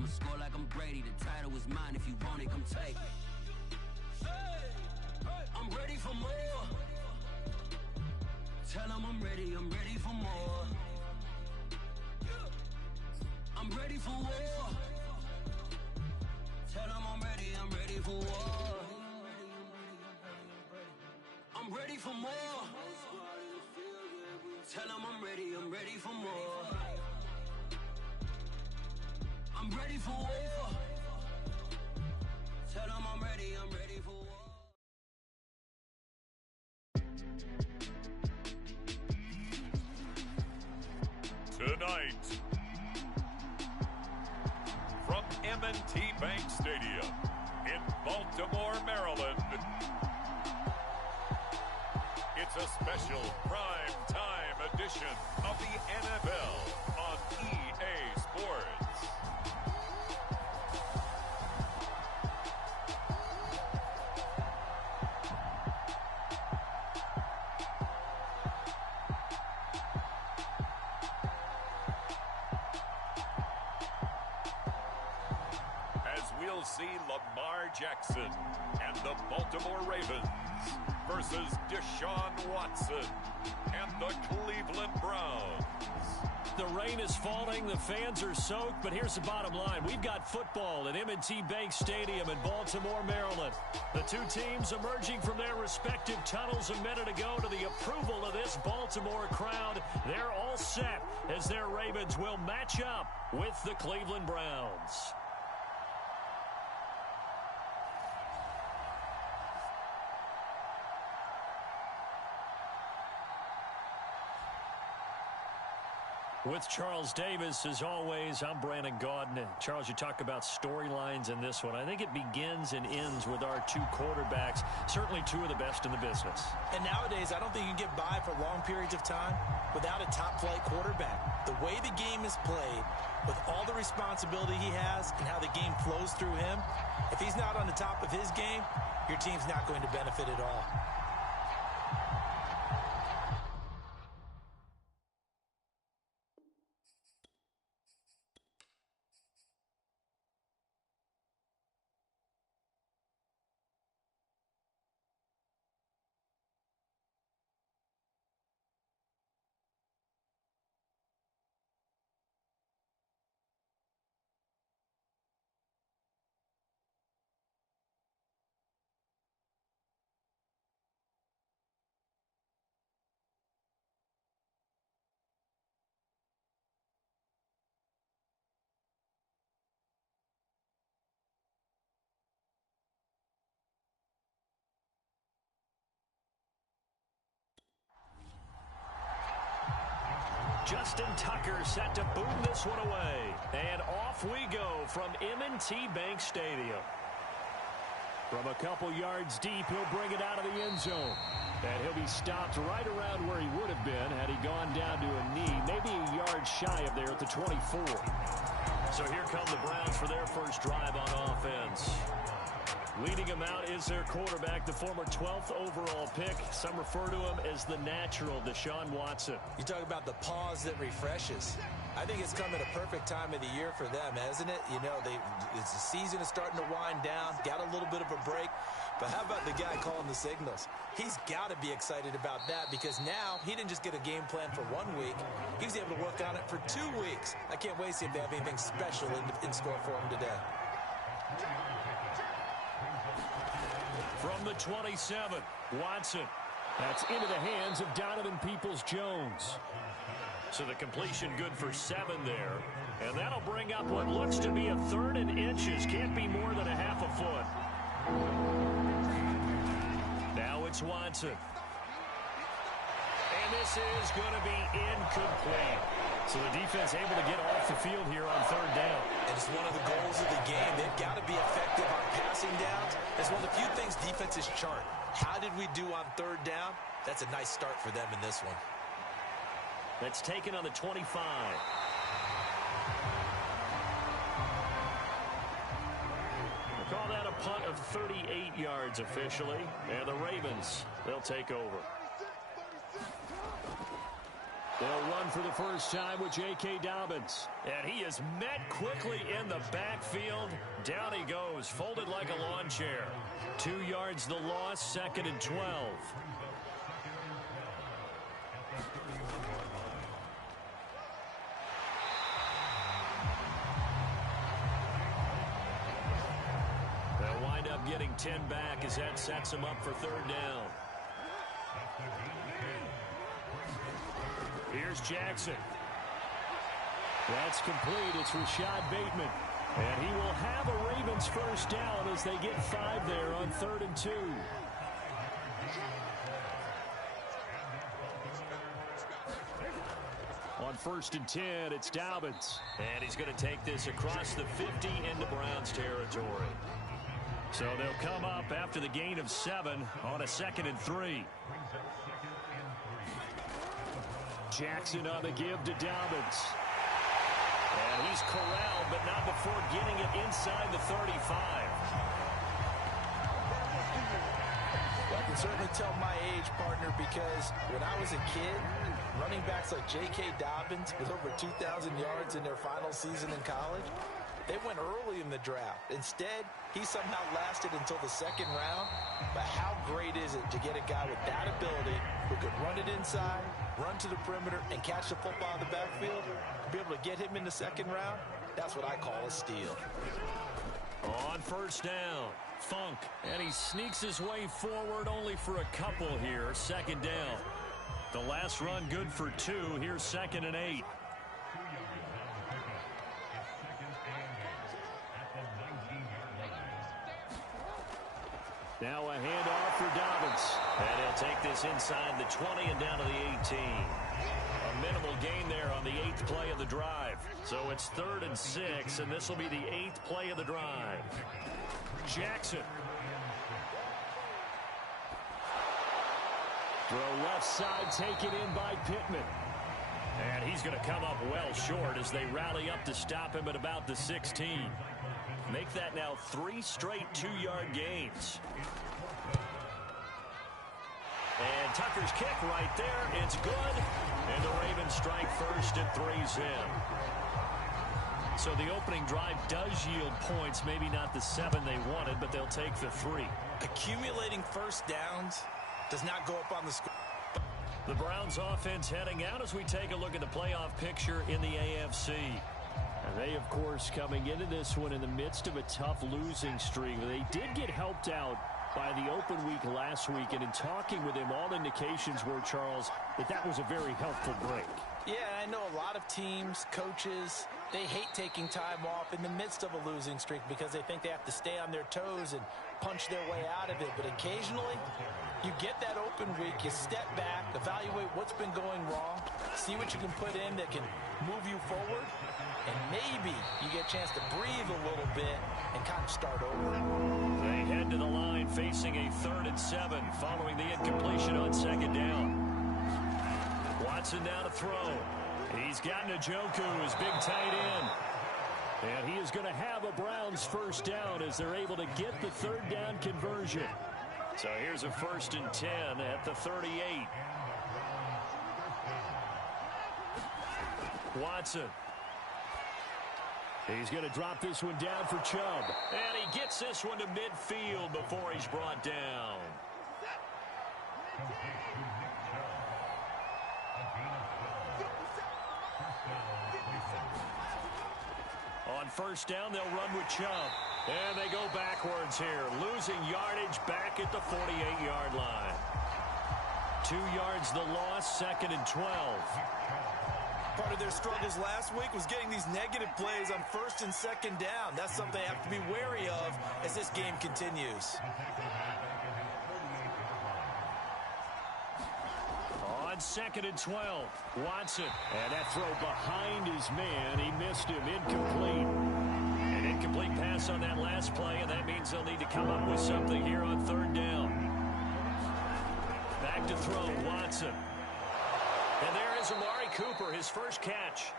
I'ma score like I'm Brady. The title is mine. If you want it, come take it. I'm ready for more. Tell them I'm ready for more. I'm ready for war. Tell them I'm ready for war. I'm ready for more. Tell them I'm ready for more. I'm ready for war. Tell them I'm ready for war. Tonight, from M&T Bank Stadium in Baltimore, Maryland, it's a special prime time edition of the NFL on EA Sports. We'll see Lamar Jackson and the Baltimore Ravens versus Deshaun Watson and the Cleveland Browns. The rain is falling, the fans are soaked, but here's the bottom line. We've got football at M&T Bank Stadium in Baltimore, Maryland. The two teams emerging from their respective tunnels a minute ago to the approval of this Baltimore crowd. They're all set as their Ravens will match up with the Cleveland Browns. With Charles Davis, as always, I'm Brandon Gaudin. Charles, you talk about storylines in this one. I think it begins and ends with our two quarterbacks, certainly two of the best in the business. And nowadays, I don't think you can get by for long periods of time without a top-flight quarterback. The way the game is played, with all the responsibility he has and how the game flows through him, if he's not on the top of his game, your team's not going to benefit at all. Justin Tucker set to boom this one away. And off we go from M&T Bank Stadium. From a couple yards deep, he'll bring it out of the end zone. And he'll be stopped right around where he would have been had he gone down to a knee, maybe a yard shy of there at the 24. So here come the Browns for their first drive on offense. Leading him out is their quarterback, the former 12th overall pick. Some refer to him as the natural Deshaun Watson. You talk about the pause that refreshes. I think it's come at a perfect time of the year for them, hasn't it? You know, the season is starting to wind down, got a little bit of a break. But how about the guy calling the signals? He's got to be excited about that because now he didn't just get a game plan for 1 week. He was able to work on it for 2 weeks. I can't wait to see if they have anything special in store for him today. From the 27, Watson. That's into the hands of Donovan Peoples-Jones. So the completion good for 7 there. And that'll bring up what looks to be a 3rd and inches. Can't be more than a half a foot. Now it's Watson. And this is going to be incomplete. So the defense able to get off the field here on 3rd down. And it's one of the goals of the game. They've got to be effective on passing downs. It's one of the few things defenses chart. How did we do on 3rd down? That's a nice start for them in this one. That's taken on the 25. We'll call that a punt of 38 yards officially. And the Ravens, they'll take over. They'll run for the first time with J.K. Dobbins. And he is met quickly in the backfield. Down he goes, folded like a lawn chair. 2 yards the loss, 2nd and 12. They'll wind up getting 10 back as that sets them up for 3rd down. Here's Jackson. That's complete. It's Rashad Bateman. And he will have a Ravens first down as they get 5 there on 3rd and 2. On 1st and 10, it's Dobbins. And he's going to take this across the 50 into Browns territory. So they'll come up after the gain of 7 on a 2nd and 3. Jackson on the give to Dobbins. And he's corralled, but not before getting it inside the 35. Well, I can certainly tell my age, partner, because when I was a kid, running backs like J.K. Dobbins with over 2,000 yards in their final season in college, they went early in the draft. Instead, he somehow lasted until the 2nd round. But how great is it to get a guy with that ability who could run it inside, run to the perimeter, and catch the football in the backfield? Be able to get him in the 2nd round, that's what I call a steal. On 1st down, Funk. And he sneaks his way forward only for a couple here. 2nd down. The last run good for 2. Here's 2nd and 8. Now a handoff for Dobbins. And he'll take this inside the 20 and down to the 18. A minimal gain there on the 8th play of the drive. So it's 3rd and 6, and this will be the 8th play of the drive. Jackson. Throw left side taken in by Pittman. And he's going to come up well short as they rally up to stop him at about the 16. Make that now 3 straight 2-yard gains. And Tucker's kick right there. It's good. And the Ravens strike first at 3's in. So the opening drive does yield points. Maybe not the 7 they wanted, but they'll take the 3. Accumulating first downs does not go up on the score. The Browns offense heading out as we take a look at the playoff picture in the AFC. And they, of course, coming into this one in the midst of a tough losing streak. They did get helped out by the open week last week, and in talking with him, all indications were, Charles, that was a very helpful break. Yeah, I know a lot of teams, coaches, they hate taking time off in the midst of a losing streak because they think they have to stay on their toes and punch their way out of it. But occasionally, you get that open week, you step back, evaluate what's been going wrong, see what you can put in that can move you forward, and maybe you get a chance to breathe a little bit and kind of start over. They head to the line facing a 3rd and 7 following the incompletion on 2nd down. Watson now to throw. He's got Njoku, his big tight end. And he is going to have a Browns first down as they're able to get the 3rd down conversion. So here's a 1st and 10 at the 38. Watson. He's going to drop this one down for Chubb. And he gets this one to midfield before he's brought down. On 1st down, they'll run with Chubb. And they go backwards here, losing yardage back at the 48-yard line. 2 yards the loss, 2nd and 12. Part of their struggles last week was getting these negative plays on 1st and 2nd down. That's something they have to be wary of as this game continues. On 2nd and 12, Watson. And that throw behind his man. He missed him. Incomplete. An incomplete pass on that last play, and that means they'll need to come up with something here on 3rd down. Back to throw, Watson. And there is Amari Cooper, his first catch.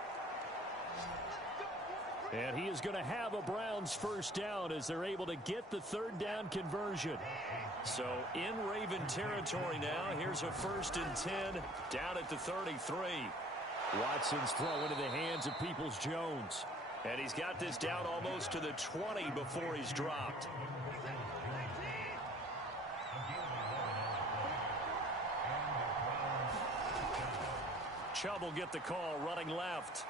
And he is going to have a Browns first down as they're able to get the 3rd down conversion. So in Raven territory now, here's a 1st and 10 down at the 33. Watson's throw into the hands of Peoples-Jones. And he's got this down almost to the 20 before he's dropped. Chubb will get the call running left.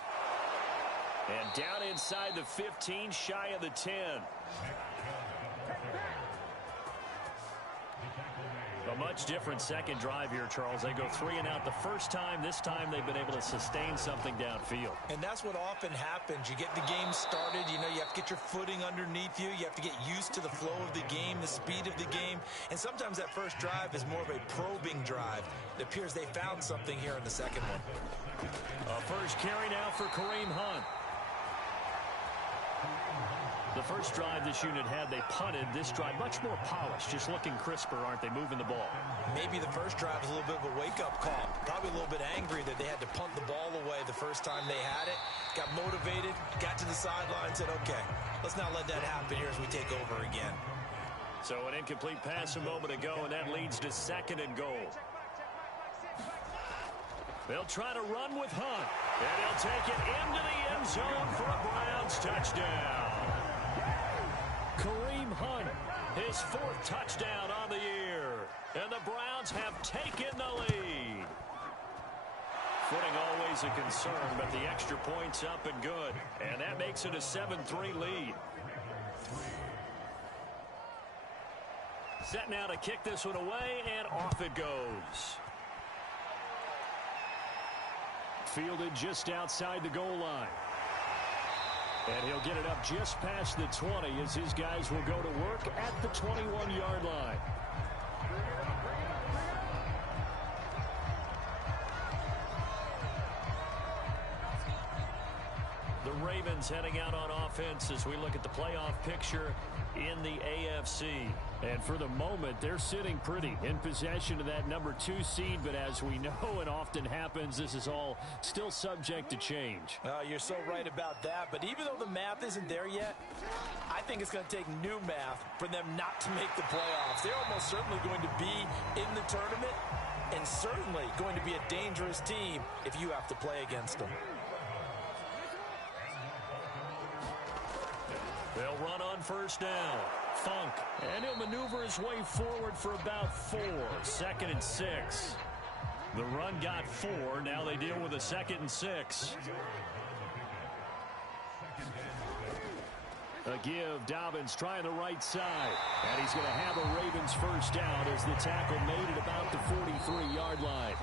And down inside the 15, shy of the 10. A much different second drive here, Charles. They go 3 and out the first time. This time they've been able to sustain something downfield. And that's what often happens. You get the game started. You know, you have to get your footing underneath you. You have to get used to the flow of the game, the speed of the game. And sometimes that first drive is more of a probing drive. It appears they found something here in the second one. A first carry now for Kareem Hunt. The first drive this unit had, they punted. This drive, much more polished, just looking crisper, aren't they, moving the ball? Maybe the first drive was a little bit of a wake-up call. Probably a little bit angry that they had to punt the ball away the first time they had it. Got motivated, got to the sideline, said, okay, let's not let that happen here as we take over again. So an incomplete pass a moment ago, and that leads to 2nd and goal. They'll try to run with Hunt, and he'll take it into the end zone for a Browns touchdown. Kareem Hunt, his 4th touchdown on the year, and the Browns have taken the lead. Footing always a concern, but the extra point's up and good, and that makes it a 7-3 lead. Set now to kick this one away, and off it goes. Fielded just outside the goal line. And he'll get it up just past the 20 as his guys will go to work at the 21-yard line. The Ravens heading out on offense as we look at the playoff picture in the AFC. And for the moment, they're sitting pretty in possession of that number 2 seed. But as we know it often happens, this is all still subject to change. You're so right about that. But even though the math isn't there yet, I think it's going to take new math for them not to make the playoffs. They're almost certainly going to be in the tournament and certainly going to be a dangerous team if you have to play against them. They'll run on first down. Funk. And he'll maneuver his way forward for about 4. 2nd and 6. The run got 4. Now they deal with a 2nd and 6. A give. Dobbins trying the right side. And he's going to have a Ravens first down as the tackle made it about the 43-yard line.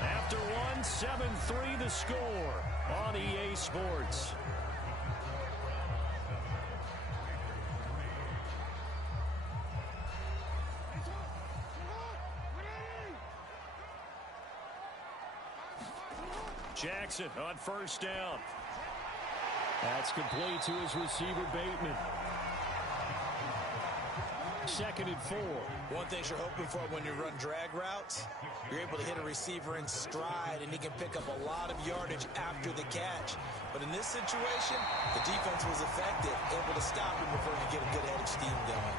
After 1, 7-3 the score on EA Sports. Jackson on first down. That's complete to his receiver, Bateman. 2nd and 4. One thing you're hoping for when you run drag routes, you're able to hit a receiver in stride, and he can pick up a lot of yardage after the catch. But in this situation, the defense was effective, able to stop him before he get a good head of steam going.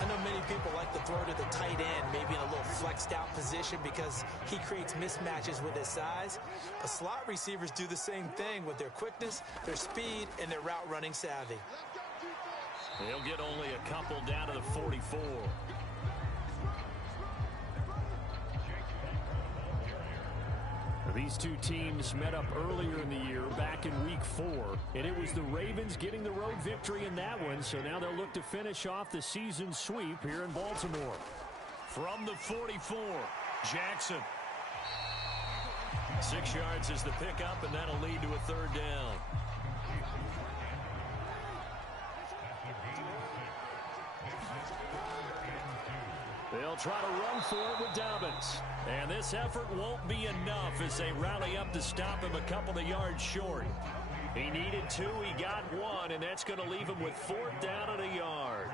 I know many people like to throw to the tight end, maybe in a little flexed out position because he creates mismatches with his size. But slot receivers do the same thing with their quickness, their speed, and their route running savvy. They'll get only a couple down to the 44. These two teams met up earlier in the year, back in week 4, and it was the Ravens getting the road victory in that one, so now they'll look to finish off the season sweep here in Baltimore. From the 44, Jackson. 6 yards is the pickup, and that'll lead to a 3rd down. They'll try to run for it with Dobbins. And this effort won't be enough as they rally up to stop him a couple of yards short. He needed 2, he got 1, and that's going to leave him with 4th down and a yard.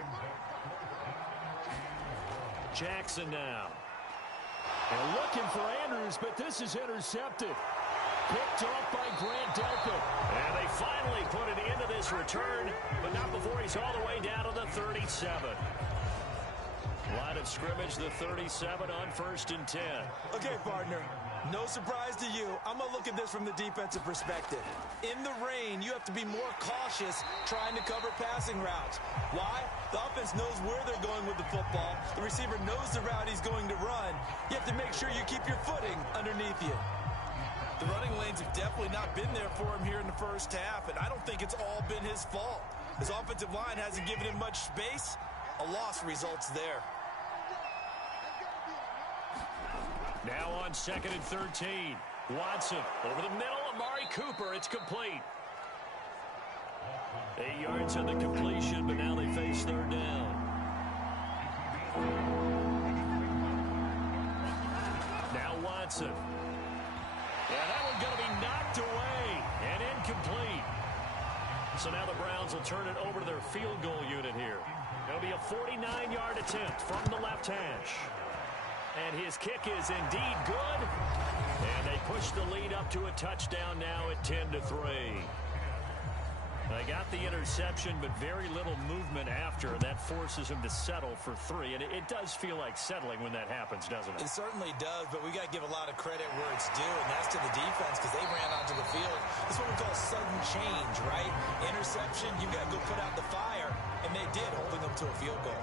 Jackson now. And looking for Andrews, but this is intercepted. Picked off by Grant Delpit. And they finally put it into this return, but not before he's all the way down to the 37. Line of scrimmage, the 37 on 1st and 10. Okay, partner, No surprise to you. I'm going to look at this from the defensive perspective. In the rain, you have to be more cautious trying to cover passing routes. Why? The offense knows where they're going with the football. The receiver knows the route he's going to run. You have to make sure you keep your footing underneath you. The running lanes have definitely not been there for him here in the first half, and I don't think it's all been his fault. His offensive line hasn't given him much space. A loss results there. Now on 2nd and 13. Watson over the middle. Amari Cooper. It's complete. 8 yards on the completion, but now they face 3rd down. Now Watson. Yeah, that one's going to be knocked away and incomplete. So now the Browns will turn it over to their field goal unit here. It'll be a 49-yard attempt from the left hash. And his kick is indeed good. And they push the lead up to a touchdown now at 10-3. They got the interception, but very little movement after. That forces him to settle for 3. And it does feel like settling when that happens, doesn't it? It certainly does, but we got to give a lot of credit where it's due, and that's to the defense because they ran onto the field. This is what we call sudden change, right? Interception, you got to go put out the fire, and they did, holding them to a field goal.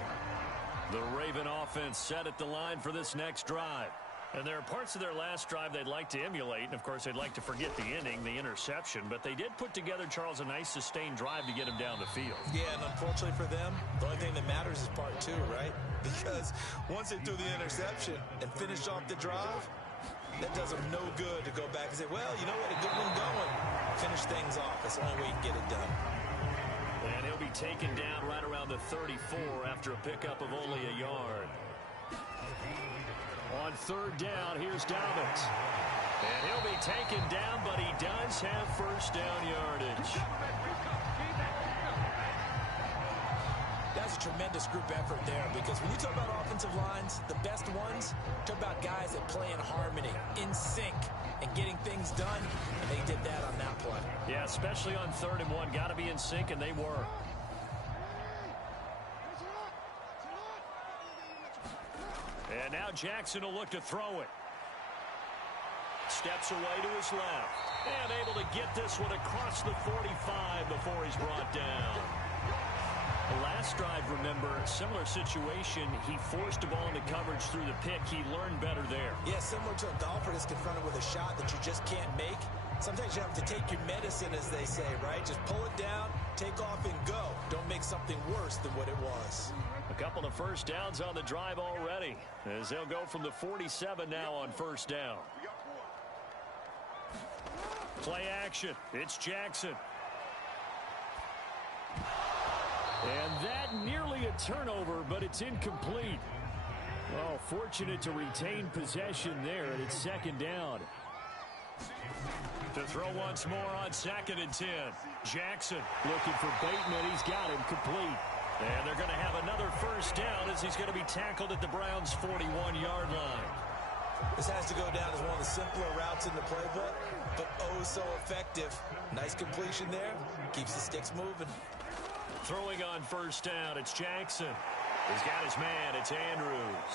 The Raven offense set at the line for this next drive. And there are parts of their last drive they'd like to emulate. And, of course, they'd like to forget the inning, the interception. But they did put together, Charles, a nice sustained drive to get him down the field. Yeah, and unfortunately for them, the only thing that matters is part 2, right? Because once they threw the interception and finished off the drive, that does them no good to go back and say, well, you know what, a good one going. Finish things off. That's the only way you can get it done. And he'll be taken down right around the 34 after a pickup of only a yard. On 3rd down, here's Dobbins. And he'll be taken down, but he does have first down yardage. That's a tremendous group effort there because when you talk about offensive lines, the best ones, talk about guys that play in harmony, in sync, and getting things done, and they did that on that play. Yeah, especially on 3rd and 1. Got to be in sync, and they were. And now Jackson will look to throw it. Steps away to his left. And able to get this one across the 45 before he's brought down. The last drive, remember, similar situation. He forced a ball into coverage through the pick. He learned better there. Yeah, similar to a golfer that's confronted with a shot that you just can't make. Sometimes you have to take your medicine, as they say, right? Just pull it down, take off, and go. Don't make something worse than what it was. A couple of first downs on the drive already, as they'll go from the 47 now on first down. Play action. It's Jackson. And that nearly a turnover, but it's incomplete. Well, fortunate to retain possession there, and it's 2nd down. To throw once more on 2nd and 10. Jackson looking for Bateman. He's got him complete. And they're going to have another first down as he's going to be tackled at the Browns' 41-yard line. This has to go down as one of the simpler routes in the playbook, but oh so effective. Nice completion there. Keeps the sticks moving. Throwing on first down, it's Jackson. He's got his man. It's Andrews.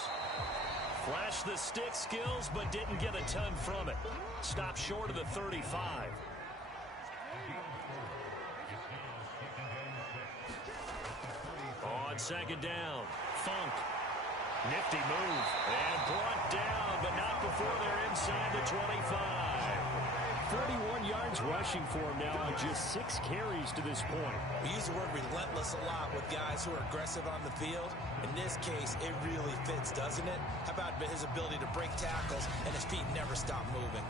Flashed the stick skills, but didn't get a ton from it. Stopped short of the 35. On 2nd down, Funk. Nifty move. And brought down, but not before they're inside the 25. 31 yards rushing for him now on just 6 carries to this point. We use the word relentless a lot with guys who are aggressive on the field. In this case, it really fits, doesn't it? How about his ability to break tackles and his feet never stop moving?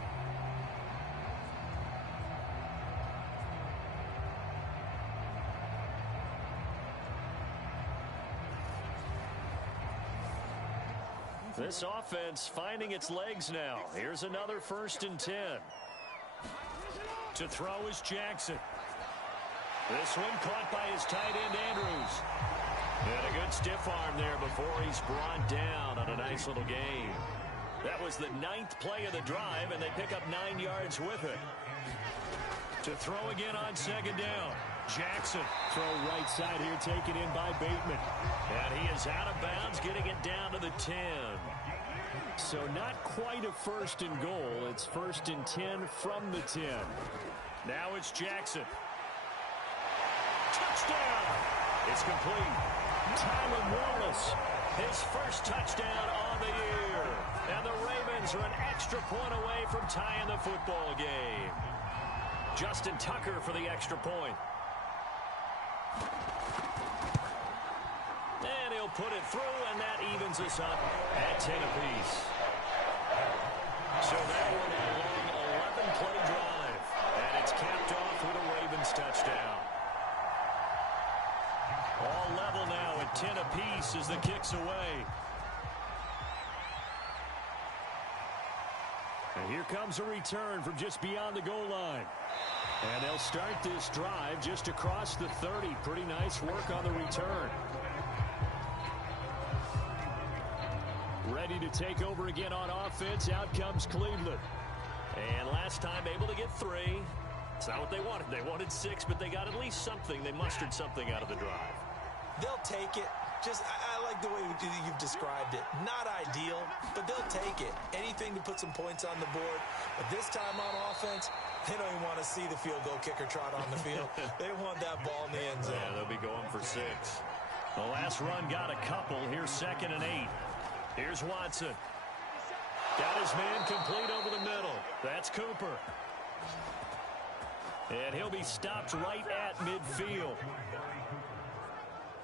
This offense finding its legs now. Here's another 1st and 10. To throw is Jackson. This one caught by his tight end, Andrews. And a good stiff arm there before he's brought down on a nice little gain. That was the 9th play of the drive, and they pick up 9 yards with it. To throw again on 2nd down. Jackson. Throw right side here, taken in by Bateman. And he is out of bounds, getting it down to the 10. So not quite a first and goal. It's 1st and 10 from the 10. Now it's Jackson. Touchdown! It's complete. Tylan Wallace, his first touchdown on the year. And the Ravens are an extra point away from tying the football game. Justin Tucker for the extra point. And he'll put it through, and that evens us up at 10 apiece. So that one a long 11-play drive. And it's capped off with a Ravens touchdown. All level now at 10 apiece as the kick's away. And here comes a return from just beyond the goal line. And they'll start this drive just across the 30. Pretty nice work on the return. Ready to take over again on offense. Out comes Cleveland. And last time able to get 3. It's not what they wanted. They wanted 6, but they got at least something. They mustered something out of the drive. They'll take it. I like the way you've described it. Not ideal, but they'll take it. Anything to put some points on the board. But this time on offense, they don't even want to see the field goal kicker trot on the field. They want that ball in the end zone. Yeah, they'll be going for 6. The last run got a couple. Here's 2nd and 8. Here's Watson. Got his man complete over the middle. That's Cooper. And he'll be stopped right at midfield.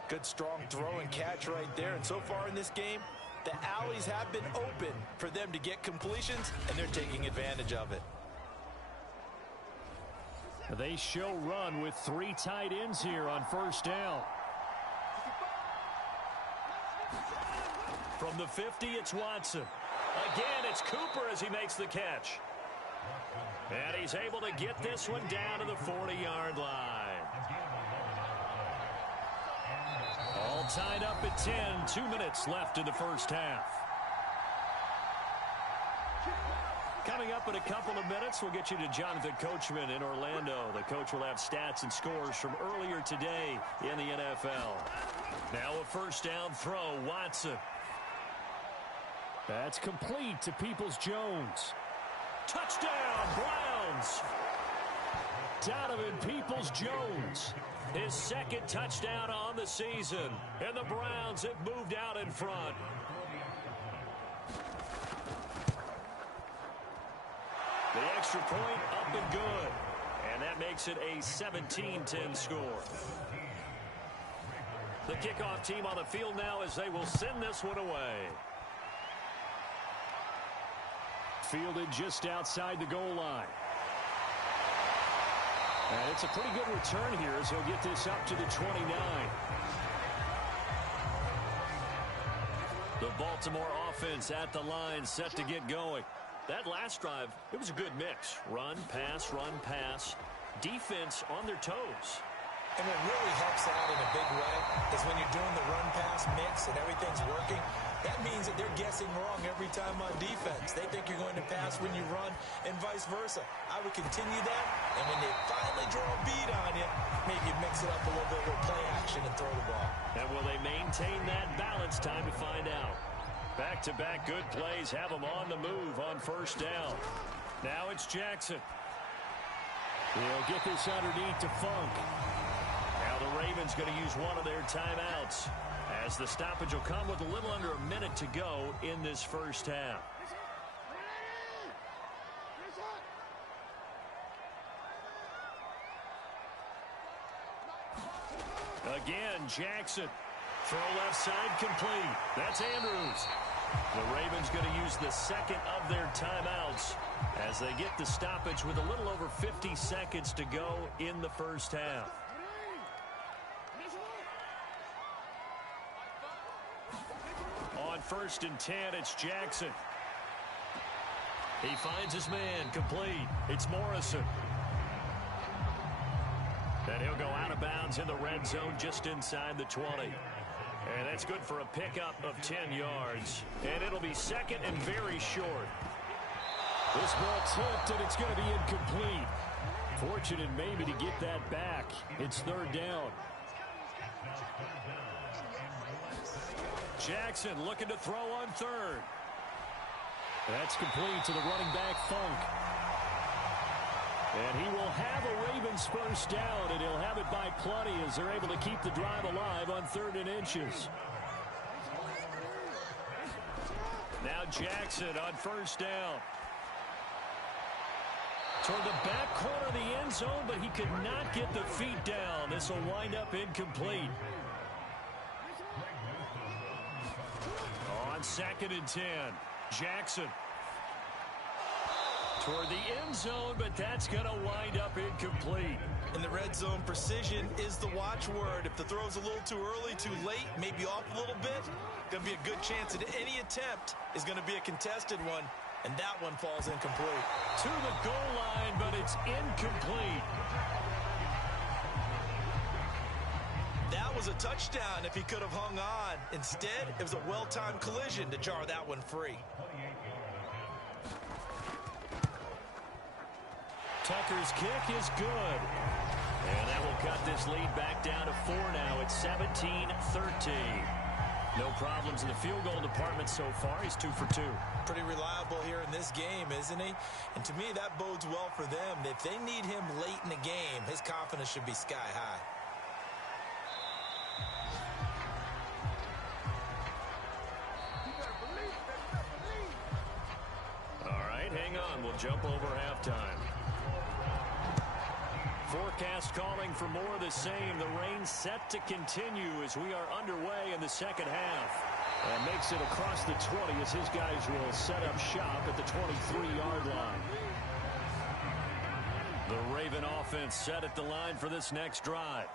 Good strong throw and catch right there. And so far in this game, the alleys have been open for them to get completions, and they're taking advantage of it. They show run with 3 tight ends here on 1st down. From the 50, it's Watson. Again, it's Cooper as he makes the catch. And he's able to get this one down to the 40-yard line. All tied up at 10. 2 minutes left in the first half. Coming up in a couple of minutes, we'll get you to Jonathan Coachman in Orlando. The coach will have stats and scores from earlier today in the NFL. Now a 1st down throw, Watson. That's complete to Peoples-Jones. Touchdown, Browns! Donovan Peoples-Jones. His 2nd touchdown on the season. And the Browns have moved out in front. The extra point up and good. And that makes it a 17-10 score. The kickoff team on the field now as they will send this one away. Fielded just outside the goal line. And it's a pretty good return here as he'll get this up to the 29. The Baltimore offense at the line set to get going. That last drive, it was a good mix. Run, pass, defense on their toes. And what really helps out in a big way is when you're doing the run-pass mix and everything's working, that means that they're guessing wrong every time on defense. They think you're going to pass when you run and vice versa. I would continue that, and when they finally draw a bead on you, maybe you mix it up a little bit with play action and throw the ball. And will they maintain that balance? Time to find out. Back-to-back good plays have them on the move on 1st down. Now it's Jackson. He'll get this underneath to Funk. Now the Ravens going to use one of their timeouts as the stoppage will come with a little under a minute to go in this first half. Again, Jackson. Throw left side complete. That's Andrews. The Ravens going to use the 2nd of their timeouts as they get the stoppage with a little over 50 seconds to go in the first half. On 1st and 10, it's Jackson. He finds his man complete. It's Morrison. And he'll go out of bounds in the red zone just inside the 20. And that's good for a pickup of 10 yards. And it'll be 2nd and very short. This ball tipped, and it's going to be incomplete. Fortunate maybe to get that back. It's 3rd down. Jackson looking to throw on 3rd. That's complete to the running back, Funk. And he will have a Ravens first down, and he'll have it by plenty as they're able to keep the drive alive on 3rd and inches. Now Jackson on first down. Toward the back corner of the end zone, but he could not get the feet down. This will wind up incomplete. On 2nd and 10, Jackson. Toward the end zone, but that's going to wind up incomplete. In the red zone, precision is the watchword. If the throw's a little too early, too late, maybe off a little bit, going to be a good chance that any attempt is going to be a contested one, and that one falls incomplete. To the goal line, but it's incomplete. That was a touchdown if he could have hung on. Instead, it was a well-timed collision to jar that one free. Tucker's kick is good. And that will cut this lead back down to 4 now. It's 17-13. No problems in the field goal department so far. He's 2 for 2. Pretty reliable here in this game, isn't he? And to me, that bodes well for them. If they need him late in the game, his confidence should be sky high. All right, hang on. We'll jump over halftime. Forecast calling for more of the same. The rain set to continue as we are underway in the second half. And makes it across the 20 as his guys will set up shop at the 23-yard line. The Raven offense set at the line for this next drive.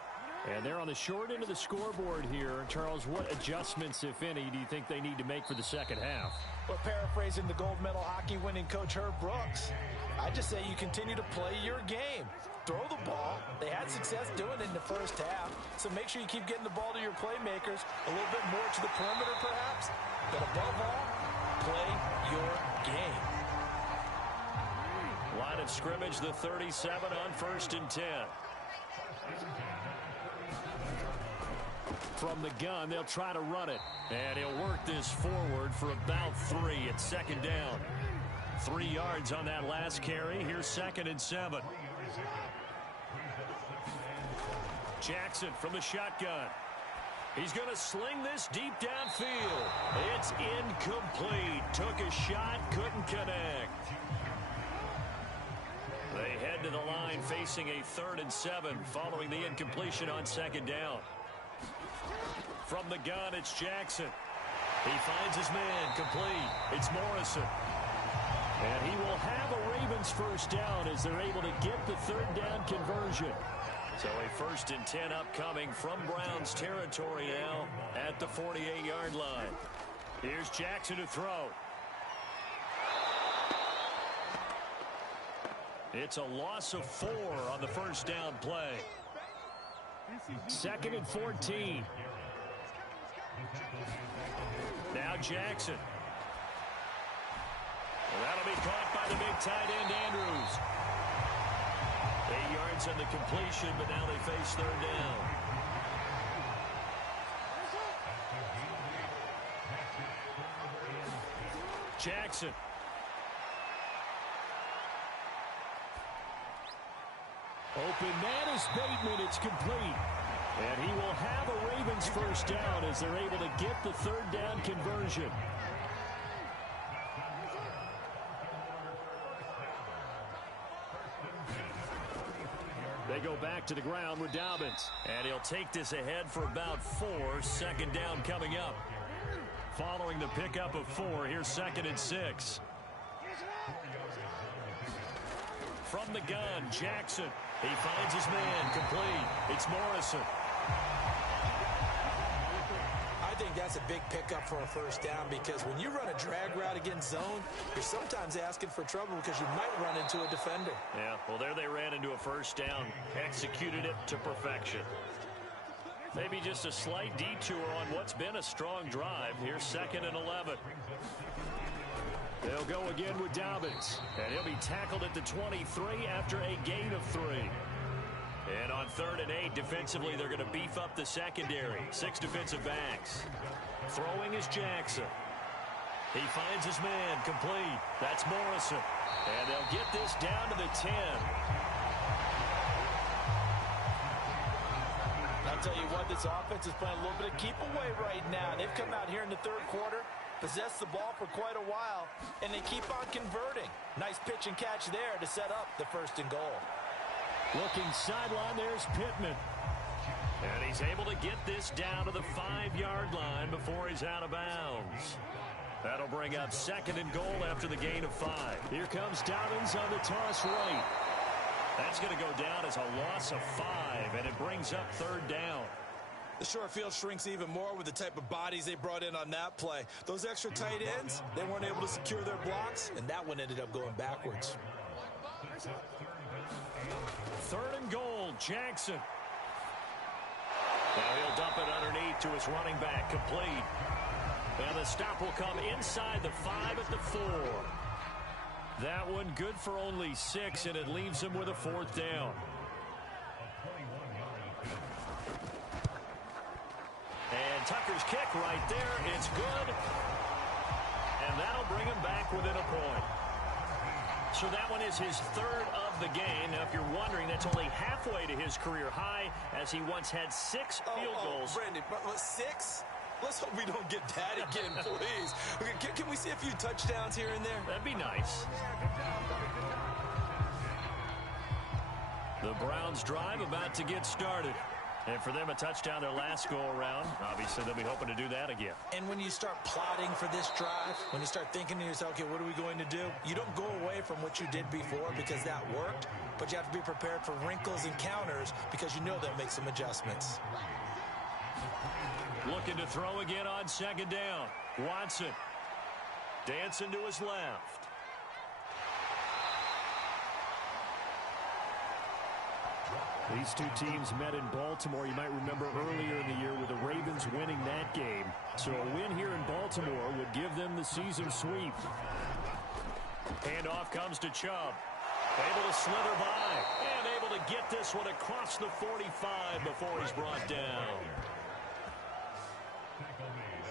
And they're on the short end of the scoreboard here. Charles, what adjustments, if any, do you think they need to make for the second half? Well, paraphrasing the gold medal hockey winning coach Herb Brooks, I just say you continue to play your game. Throw the ball. They had success doing it in the first half, so make sure you keep getting the ball to your playmakers, a little bit more to the perimeter perhaps, but above all, play your game. Line of scrimmage, the 37 on 1st and 10. From the gun, they'll try to run it. And he'll work this forward for about 3 at 2nd down. 3 yards on that last carry. Here's 2nd and 7. Jackson from the shotgun. He's going to sling this deep downfield. It's incomplete. Took a shot, couldn't connect. They head to the line facing a 3rd and 7 following the incompletion on 2nd down. From the gun, it's Jackson. He finds his man complete. It's Morrison. And he will have a Ravens first down as they're able to get the 3rd down conversion. So a 1st and 10 upcoming from Browns territory now at the 48-yard line. Here's Jackson to throw. It's a loss of 4 on the first down play. 2nd and 14. Now Jackson. Well, that'll be caught by the big tight end, Andrews. 8 yards on the completion, but now they face 3rd down. Jackson. Open man is Bateman. It's complete. And he will have a Ravens first down as they're able to get the 3rd down conversion. They go back to the ground with Dobbins. And he'll take this ahead for about 4. 2nd down coming up. Following the pickup of 4, here's 2nd and 6. From the gun, Jackson. He finds his man complete. It's Morrison. I think that's a big pickup for a first down because when you run a drag route against zone, you're sometimes asking for trouble because you might run into a defender. Yeah, well, there they ran into a first down. Executed it to perfection. Maybe just a slight detour on what's been a strong drive. Here's 2nd and 11. They'll go again with Dobbins. And he'll be tackled at the 23 after a gain of 3. And on 3rd and 8, defensively, they're going to beef up the secondary. 6 defensive backs. Throwing is Jackson. He finds his man, complete. That's Morrison. And they'll get this down to the 10. I'll tell you what, this offense is playing a little bit of keep away right now. They've come out here in the third quarter, possessed the ball for quite a while, and they keep on converting. Nice pitch and catch there to set up the first and goal. Looking sideline, there's Pittman. And he's able to get this down to the 5-yard line before he's out of bounds. That'll bring up second and goal after the gain of 5. Here comes Dobbins on the toss right. That's going to go down as a loss of 5, and it brings up third down. The short field shrinks even more with the type of bodies they brought in on that play. Those extra tight ends, they weren't able to secure their blocks, and that one ended up going backwards. Third and goal, Jackson. Now he'll dump it underneath to his running back, complete. And the stop will come inside the 5 at the 4. That one good for only 6, and it leaves him with a fourth down. And Tucker's kick right there. It's good. And that'll bring him back within a point. So that one is his third of the game. Now, if you're wondering, that's only halfway to his career high, as he once had 6 field goals. Brandon, 6? Let's hope we don't get that again, please. Okay, can we see a few touchdowns here and there? That'd be nice. The Browns drive about to get started. And for them, a touchdown their last go-around. Obviously, they'll be hoping to do that again. And when you start plotting for this drive, when you start thinking to yourself, okay, what are we going to do? You don't go away from what you did before because that worked, but you have to be prepared for wrinkles and counters because you know they'll make some adjustments. Looking to throw again on second down. Watson dancing to his left. These two teams met in Baltimore. You might remember earlier in the year with the Ravens winning that game. So a win here in Baltimore would give them the season sweep. Handoff comes to Chubb. Able to slither by. And able to get this one across the 45 before he's brought down.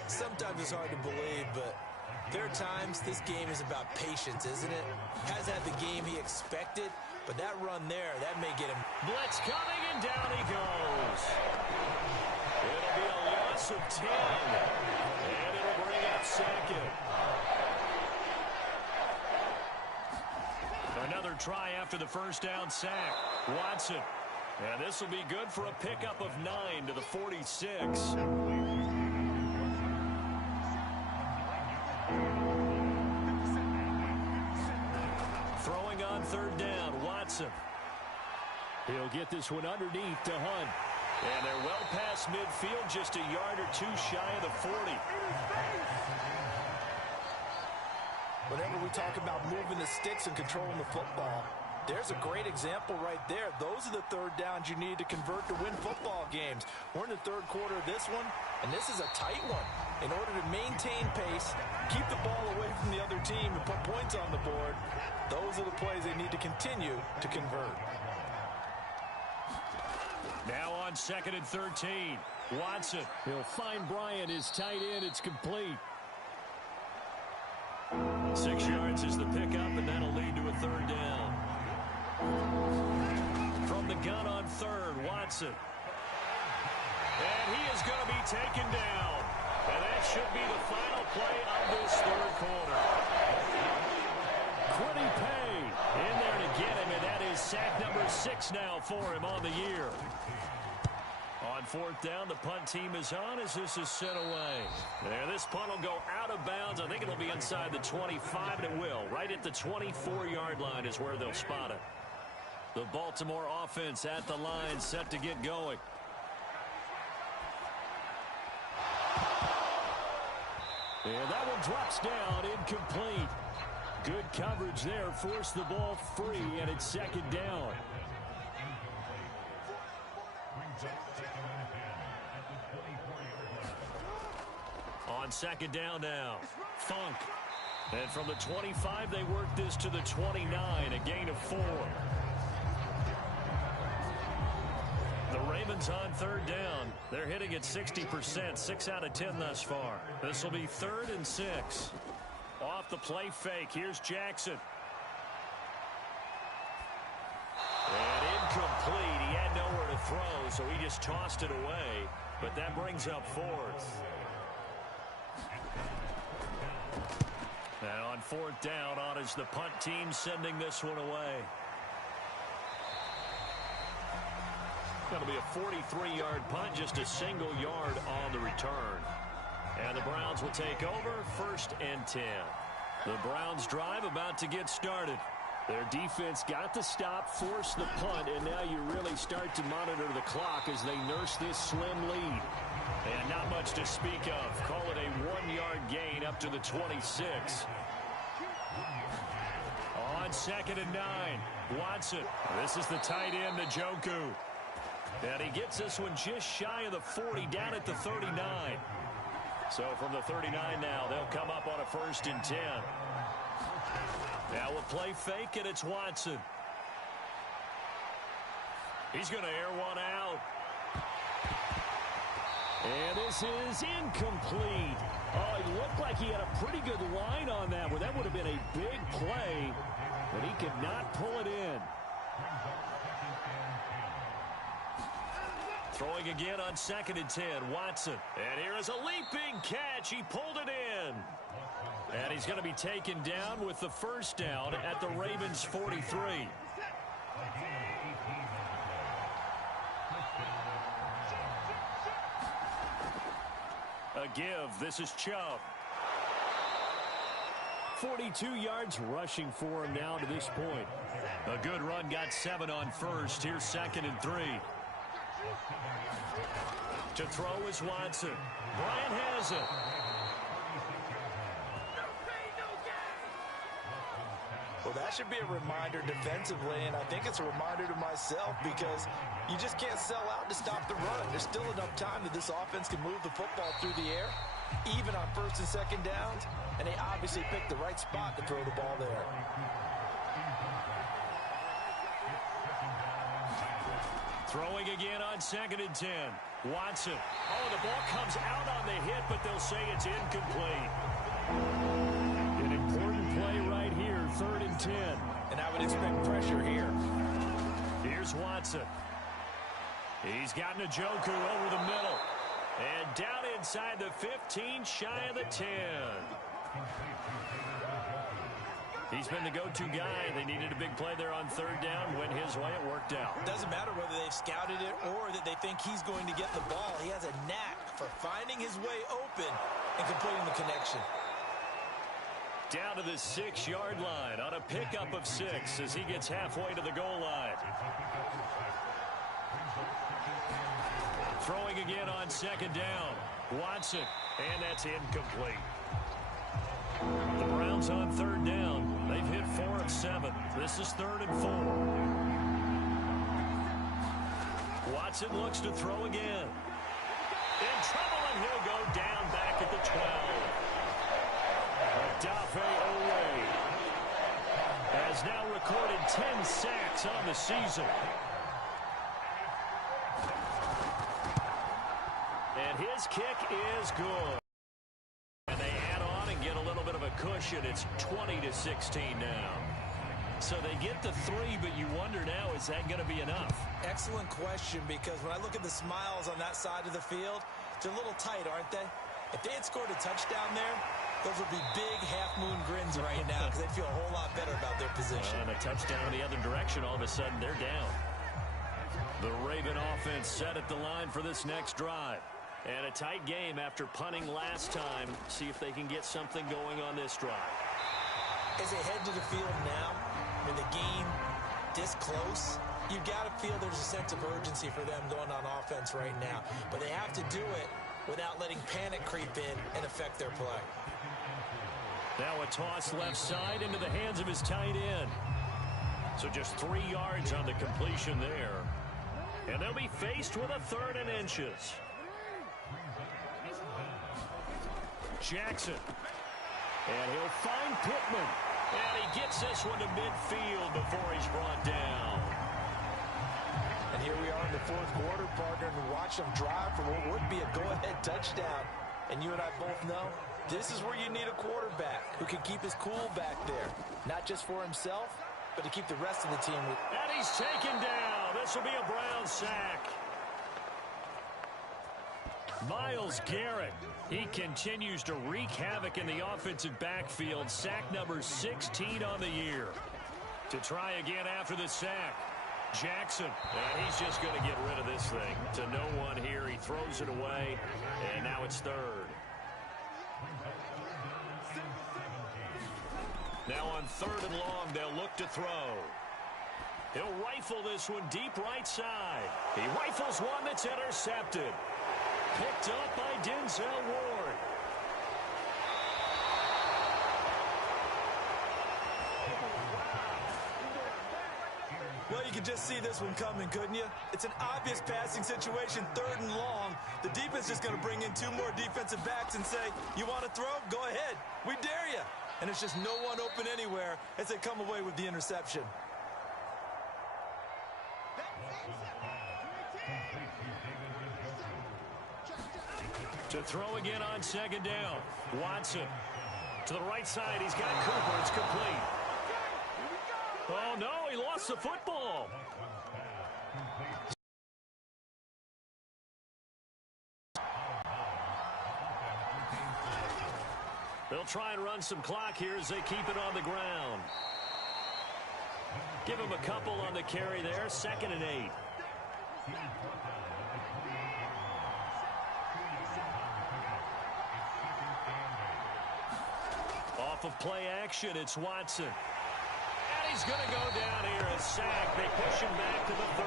Sometimes it's hard to believe, but there are times this game is about patience, isn't it? Hasn't had the game he expected, but that run there, that may get him. Blitz coming, and down he goes. It'll be a loss of 10, and it'll bring up second. Another try after the first down sack. Watson. And this will be good for a pickup of 9 to the 46. Throwing on third down, Watson. He'll get this one underneath to Hunt. And they're well past midfield, just a yard or 2 shy of the 40. Whenever we talk about moving the sticks and controlling the football, there's a great example right there. Those are the third downs you need to convert to win football games. We're in the third quarter of this one, and this is a tight one. In order to maintain pace, keep the ball away from the other team, and put points on the board, those are the plays they need to continue to convert. Now on second and 13. Watson. He'll find Bryant, his tight end. It's complete. 6 yards is the pickup, and that'll lead to a third down. From the gun on third, Watson. And he is going to be taken down. And that should be the final play of this third quarter. Quiddy Pay in there to get him, and that is sack number 6 now for him on the year. On fourth down, the punt team is on as this is sent away. And this punt will go out of bounds. I think it'll be inside the 25, and it will. Right at the 24-yard line is where they'll spot it. The Baltimore offense at the line, set to get going. And that one drops down, incomplete. Good coverage there, forced the ball free, and it's second down. On second down now, Funk. And from the 25, they work this to the 29, a gain of 4. The Ravens on third down. They're hitting at 60%, 6 out of 10 thus far. This will be 3rd and 6. the play fake. Here's Jackson. And incomplete. He had nowhere to throw, so he just tossed it away. But that brings up fourth. And on fourth down, on is the punt team sending this one away. Going to be a 43-yard punt, just a single yard on the return. And the Browns will take over, 1st and 10. The Browns drive about to get started. Their defense got the stop, forced the punt, and now you really start to monitor the clock as they nurse this slim lead. And not much to speak of. Call it a 1-yard gain up to the 26. On 2nd and 9, Watson. This is the tight end, Njoku. And he gets this one just shy of the 40, down at the 39. So from the 39 now, they'll come up on a 1st and 10. Now we'll play fake, and it's Watson. He's going to air one out. And this is incomplete. Oh, he looked like he had a pretty good line on that one. That would have been a big play, but he could not pull it in. Throwing again on 2nd and 10, Watson. And here is a leaping catch. He pulled it in. And he's going to be taken down with the 1st down at the Ravens' 43. A give. This is Chubb. 42 yards rushing for him now to this point. A good run, got 7 on 1st. Here's 2nd and 3. To throw is Watson. Bryant has it. Well, that should be a reminder defensively, and I think it's a reminder to myself because you just can't sell out to stop the run. There's still enough time that this offense can move the football through the air, even on 1st and 2nd downs, and they obviously picked the right spot to throw the ball there. Throwing again on 2nd and 10. Watson. Oh, the ball comes out on the hit, but they'll say it's incomplete. An important play right here, 3rd and 10. And I would expect pressure here. Here's Watson. He's got Njoku over the middle. And down inside the 15, shy of the 10. He's been the go-to guy. They needed a big play there on 3rd down. Went his way. It worked out. Doesn't matter whether they've scouted it or that they think he's going to get the ball. He has a knack for finding his way open and completing the connection. Down to the 6-yard line on a pickup of 6 as he gets halfway to the goal line. Throwing again on 2nd down. Watson. And that's incomplete. The Browns on 3rd down. They've hit 4 of 7. This is 3rd and 4. Watson looks to throw again. In trouble, and he'll go down back at the 12. Odafe Oweh has now recorded 10 sacks on the season. And his kick is good. And they add on and get a little bit of a cushion. It's 20-16 now. So they get the 3, but you wonder now, is that going to be enough? Excellent question, because when I look at the smiles on that side of the field, they're a little tight, aren't they? If they had scored a touchdown there, those would be big half-moon grins right now because they'd feel a whole lot better about their position. And a touchdown in the other direction, all of a sudden they're down. The Raven offense set at the line for this next drive. And a tight game after punting last time. See if they can get something going on this drive. As they head to the field now, with the game this close, you've got to feel there's a sense of urgency for them going on offense right now. But they have to do it without letting panic creep in and affect their play. Now a toss left side into the hands of his tight end. So just 3 yards on the completion there. And they'll be faced with a 3rd and inches. Jackson. And he'll find Pittman. And he gets this one to midfield before he's brought down. And here we are in the 4th quarter, partner, and watch them drive for what would be a go-ahead touchdown. And you and I both know This is where you need a quarterback who can keep his cool back there. Not just for himself, but to keep the rest of the team. And he's taken down. This will be a Brown sack. Myles Garrett, he continues to wreak havoc in the offensive backfield. Sack number 16 on the year. To try again after the sack. Jackson, and he's just going to get rid of this thing. To no one here, he throws it away, and now it's third. Now on 3rd and long, they'll look to throw. He'll rifle this one deep right side. He rifles one that's intercepted. Picked up by Denzel Ward. Well, you could just see this one coming, couldn't you? It's an obvious passing situation, 3rd and long. The defense is going to bring in 2 more defensive backs and say, you want to throw? Go ahead. We dare you. And it's just no one open anywhere as they come away with the interception. To throw again on 2nd down. Watson to the right side. He's got Cooper. It's complete. Oh, no, he lost the football. They'll try and run some clock here as they keep it on the ground. Give him a couple on the carry there. 2nd and 8. Off of play action, it's Watson. And he's going to go down here as sacked. They push him back to the 34.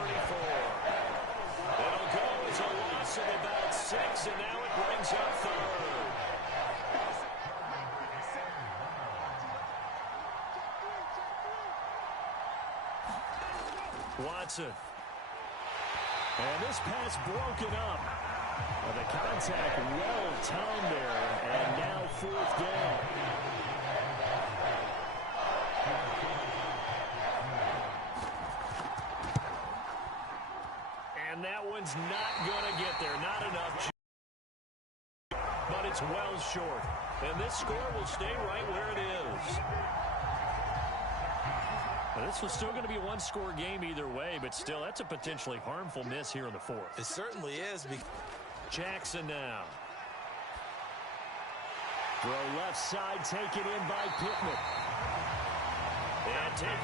It'll go as a loss of about 6, and now it brings up 3rd. Watson. And this pass broken up. The contact well timed there, and now 4th down. And that one's not going to get there. Not enough. But it's well short. And this score will stay right where it is. Now, this was still going to be a 1-score game either way, but still, that's a potentially harmful miss here in the 4th. It certainly is. Jackson now. Throw left side, taken in by Pittman. And taken